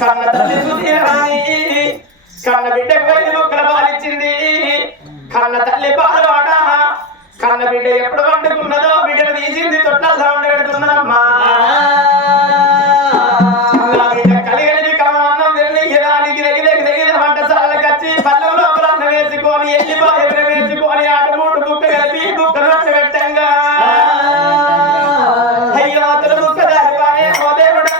కన్న తల్లి సుధీరాని కన్న బిడ్డకు 5 ముక్కల పాలిచ్చింది. కన్న తల్లి పాలవాడ కన్న బిడ్డ ఎప్పుడు వండుకున్నదో బిడ్డను తీసింది తొట్టాల్లో వండి పెడుతున్నదమ్మా. బిడ్డ కలిగలిగి కమన్నం తిరిగి దగ్గర వంటశాలకు వచ్చి పల్లెం లోపల అన్నం వేసుకొని ఎల్లిపాయ వేసుకొని ఆట 3 బుక్క కలిపి బుక్క రొట్టె పెట్టంగా అయ్యో అతను బుక్క దారిపాయే ఓ దేవుడా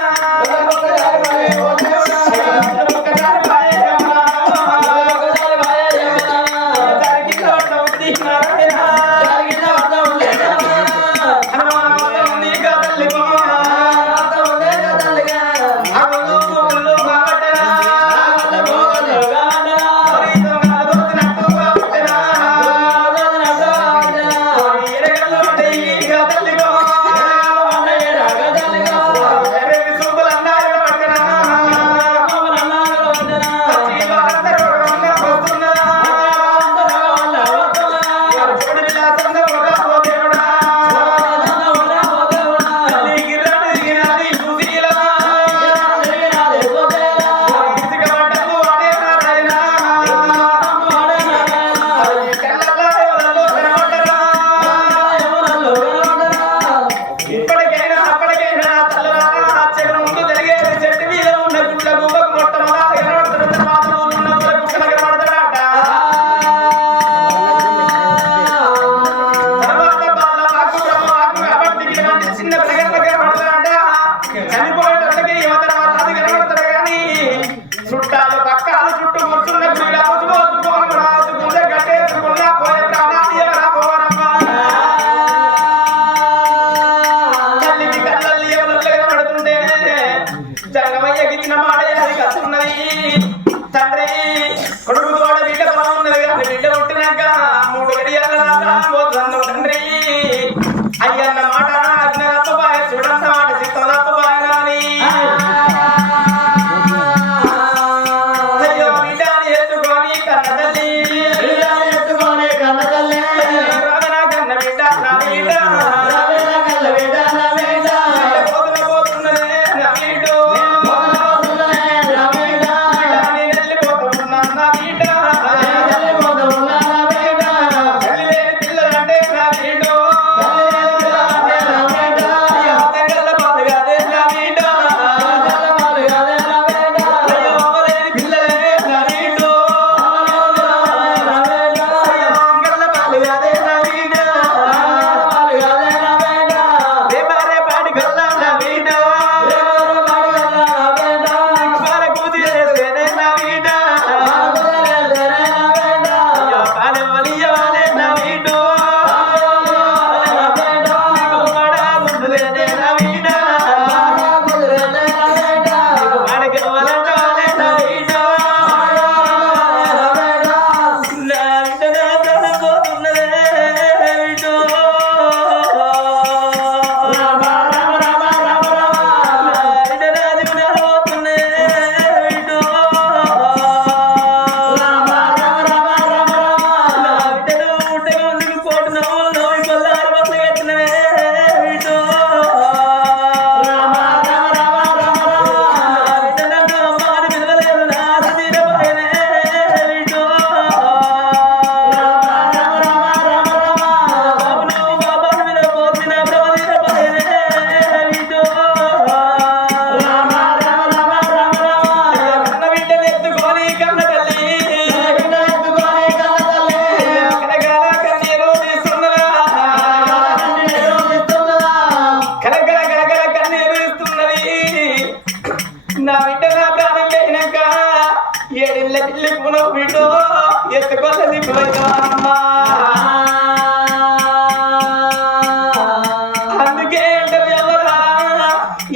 అందుకే అంటారు ఎవరా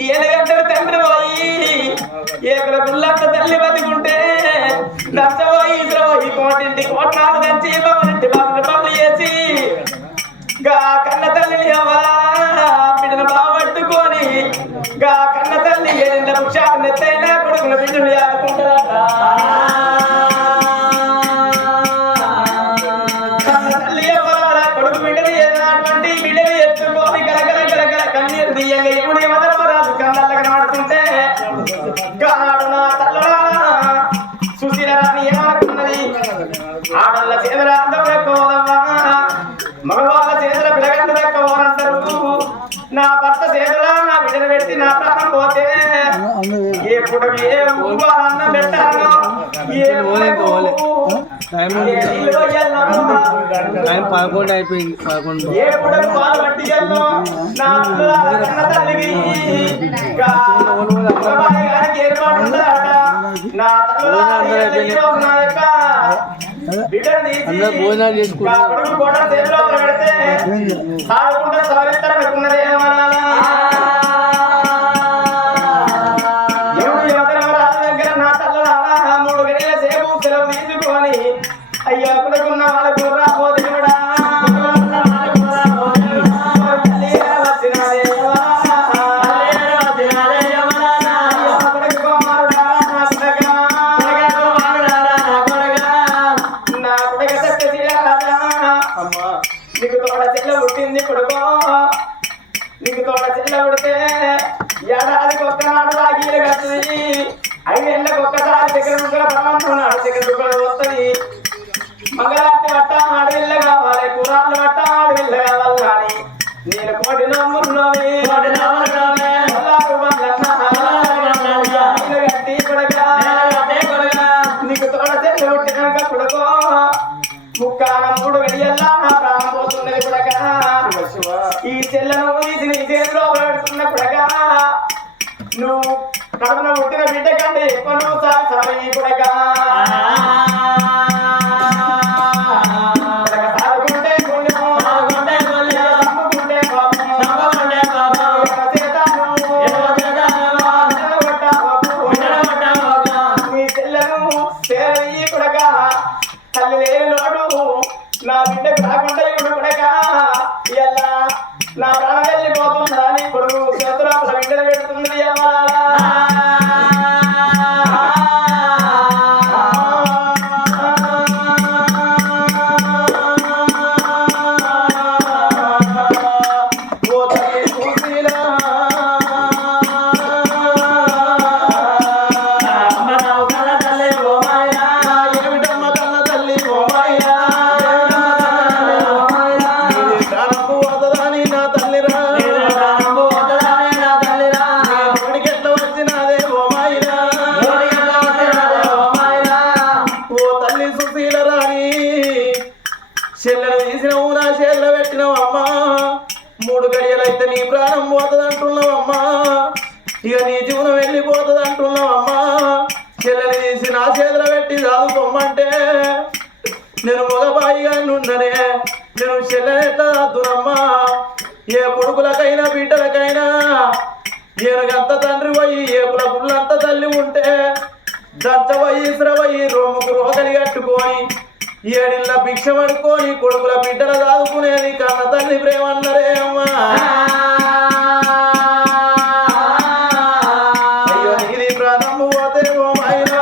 ఏనుగంటారు తండ్రి పోయి ఏకల గుళ్ళంత తల్లి బతికుంటే నచ్చబోయి ఇద్దరు కోటింటి కోట్నాలు తెచ్చి బాబుంటి బాబుని పనులు చేసి గా కన్న తల్లిని ఎవరా బిడ్డను బాబట్టుకొని గా కన్న తల్లి ఏదైనా వృక్షాన్ని ఎత్తైనా కొడుకున్న బిడ్డను ఆడుకుంటారా ఎప్పుడు ఏ అన్నం పెట్టాను టైం 11 అయిపోయింది. 11 ఎప్పుడు పాలు పట్టి నా తల్లికి ఏర్పాటు ఉందట నా అందరూ భోజనాలు చేసుకుంటారు. కూడా చేతిలో పెడితే సాగుకుంటే సవరిస్తారు పెట్టుకున్నది ఏమన్నా అయ్యా అప్పుడుకున్న వాళ్ళకు రాబోదు కూడా నీకు తోడ చెల్ల పుట్టింది కొడుకో నీకు తోడ చెల్ల పుడితే ఏడాదికి ఒక్కనాడు రాగీలు కడుతుంది 5 ఏళ్ళకి ఒక్కసారి దగ్గర ముగ్గుల బ్రహ్మంటున్నాడు దగ్గర ముగ్గులు వస్తుంది మంగళార్తి పట్ట ఆడవిల్ల కావాలి కురాళ్ళు పట్ట ఆడవిల్ల కావాలి కానీ నేను కోటి నమ్మున్నావి కట్టి కొడక నీకు తోడ చెల్ల పుట్టినాక కొడుకో ముక్కానప్పుడు వెడియల్లా నా ప్రాణం పోతున్నది కొడక ఈ చెల్లను తీసి నీ చేతిలో పెడుతున్న కొడక నువ్వు కడుపున పుట్టిన బిడ్డ కంటే ఎక్కువ నువ్వు సారి కొడక తల్లి లేని లోడు నా బిడ్డకు రాకుండా ఇప్పుడు కొడక ఇలా నా ప్రాణం వెళ్ళిపోతుందా నీ కొడుకు చేతుల బిడ్డలు పెడుతుంది చెల్లెలు తీసినవు నా చేతిలో పెట్టినవు అమ్మా 3 గడియలైతే నీ ప్రాణం పోతుంది అంటున్నావు అమ్మా ఇక నీ జీవనం వెళ్ళిపోతుంది అంటున్నావు అమ్మా చెల్లెలు తీసి నా చేతిలో పెట్టి చదువుకోమంటే నేను మగబాయిగా ఉన్ననే నేను చెల్లెలు ఎట్లా చదువునమ్మా ఏ కొడుకులకైనా బిడ్డలకైనా ఏనుగంత తండ్రి పోయి ఏపుల గుళ్ళంత తల్లి ఉంటే దంచబోయి ఇసురబోయి రొమ్ముకు రోగలి కట్టుకొని 7 ఇళ్ళ భిక్ష పడుకొని కొడుకుల బిడ్డలు దాదుకునేది కన్న తల్లి ప్రేమ అన్నరే అమ్మా అయ్యో ఇది ప్రాణము పోతే ఓ మైనా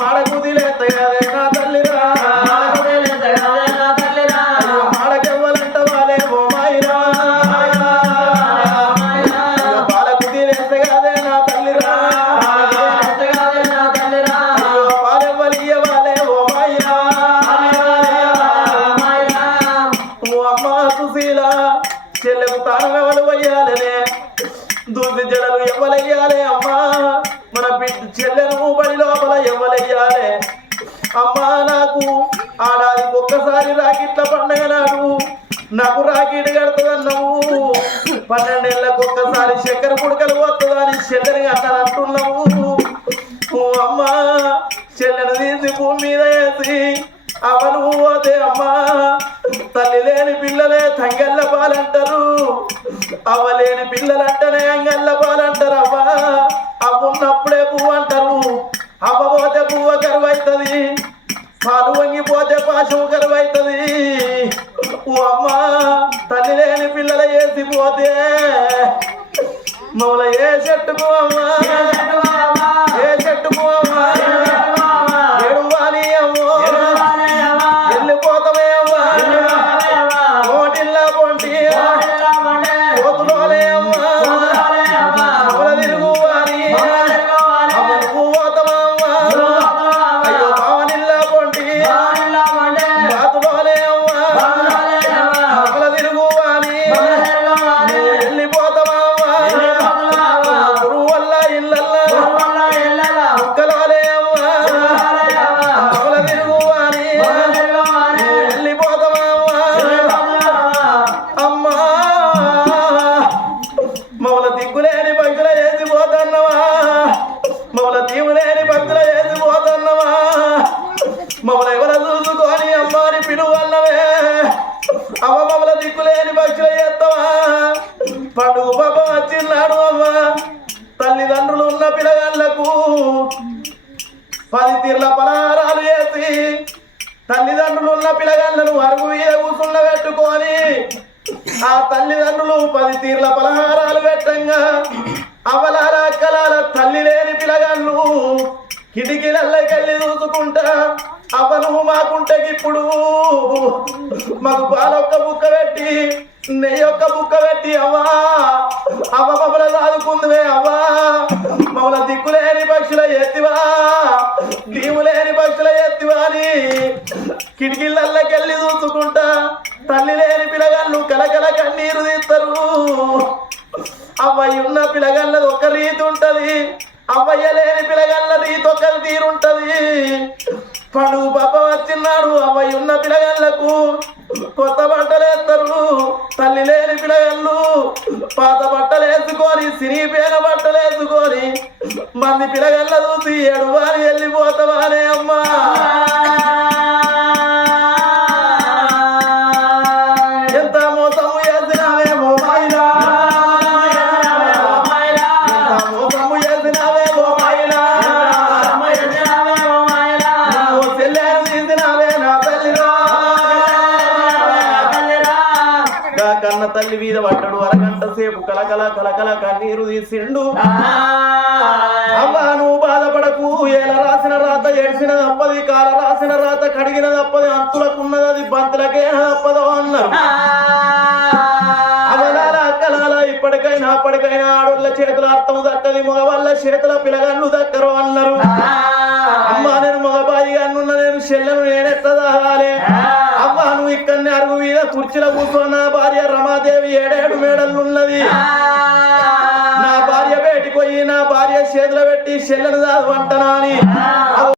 మాడకుదిలేత కదే నా తల్లిరా మాడకెవ్వలంట వాళ్ళే ఓ మైనా బాలకుదిలేత కదే నా తల్లిరా చెల్లెకు తాను ఎవరు వయ్యాలనే దూసి జడలు ఎవ్వలయ్యాలే అమ్మా మన బిడ్డ చెల్లెను బడి లోపల ఎవ్వలయ్యాలే అమ్మా నాకు ఆడాదికి ఒక్కసారి రాకిట్ల పండగ నాడు నాకు రాకిట్ కడుతుందన్నావు 12 ఏళ్ళకు ఒక్కసారి చక్కెర పుడకలు పోతుందని చెల్లెని అన్నానంటున్నావు అమ్మా చెల్లెను తీసి భూమి మీద వేసి అవను పోతే అమ్మా తల్లి లేని పిల్లలే తంగెళ్ళ పాలంటారు అవ్వలేని పిల్లలంటేనే అంగళ్ళ పాలంటారు అవ్వ అవ్వున్నప్పుడే పువ్వు అంటారు అవ్వపోతే పువ్వు కరువు అవుతుంది పాలు వంగిపోతే పాశము కరువు అవుతుంది అమ్మా తల్లి లేని పిల్లల వేసిపోతే మమ్మల్ని ఏ చెట్టుకు అమ్మా ఏ చెట్టుకు అమ్మా ఏడువాలి అమ్మో వెళ్ళిపోతామే అమ్మా కోటిల్లా పొంటి కోతులోలే అమ్మా అమల తిరుగువాలి అమ్మకు పోతామమ్మా అయ్యో భావనిల్లా పొంటి బాతులోలే అమ్మా అమల తిరుగువాలి వెళ్ళిపోతామమ్మా పిల్లగాళ్లకు 10 తీర్ల పలహారాలు వేసి తల్లిదండ్రులు ఉన్న పిల్లగాళ్లను అరుగు మీద కూసుండ పెట్టుకొని ఆ తల్లిదండ్రులు 10 తీర్ల పలహారాలు పెట్టంగా అవలాల అక్కలాల తల్లి లేని పిల్లగాళ్ళు కిటికీలకెళ్ళి చూసుకుంటా అవ్వ నువ్వు మాకుంటకిప్పుడు మాకు పాలొక్క బుక్క పెట్టి నెయ్యి ఒక్క బుక్క పెట్టి అవ్వా అవ్వ మమ్మల సాదుకుందువే అవ్వా మమ్మల దిక్కులేని పక్షుల ఎత్తివా దీవులేని పక్షుల ఎత్తివా అని కిటికీలకెళ్ళి చూసుకుంటా తల్లి లేని పిల్లగాళ్ళు కలకల కన్నీరు తీస్తారు. అవ్వయ్య ఉన్న పిల్లగాళ్ళది ఒక రీతి ఉంటది, అవ్వయ్య లేని పిల్లగాళ్ళ రీతి ఒక తీరుంటది. పండుగ పాప వచ్చిన్నాడు అవ్వయ్య ఉన్న పిల్లగాళ్ళకు కొత్త బట్టలు వేస్తారు, తల్లి లేని పిల్లగాళ్ళు పాత బట్టలు వేసుకొని సిరిపోయిన బట్టలు వేసుకొని మంది పిల్లగాళ్ళ చూసి ఎడువాని వెళ్ళిపోతావానే అమ్మా. ఎంత మోసము చేసినావేమో మాయిలా, కన్న తల్లి మీద పడ్డాడు అరగంట సేపు కలకల కలకల కన్నీరు తీసిండు. అవ్వా నువ్వు బాధపడకు, ఏల రాసిన రాత ఏడ్చిన తప్పది, కాల రాసిన రాత కడిగిన తప్పది, అంతులకున్నది అది బంతులకే తప్పదో అన్నారు. అవలాల అక్కలాల ఇప్పటికైనా అప్పటికైనా ఆడోళ్ళ చేతుల అర్థం దక్కది, మగవాళ్ళ చేతుల పిల్లగాళ్ళు దక్కరు అన్నారు. అమ్మా నేను మగబాయిగా అన్నున్న నేను చెల్లెను నేనెట్లా దాగాలే. అవ్వా నువ్వు ఇక్కడనే అరుగు మీద కుర్చీలో కూర్చొన్న భార్య రమాదేవి 7 మేడలున్నది. నా భార్య బయటికి పోయి నా భార్య చేతులు పెట్టి చెల్లెను దాదు అంటనా అని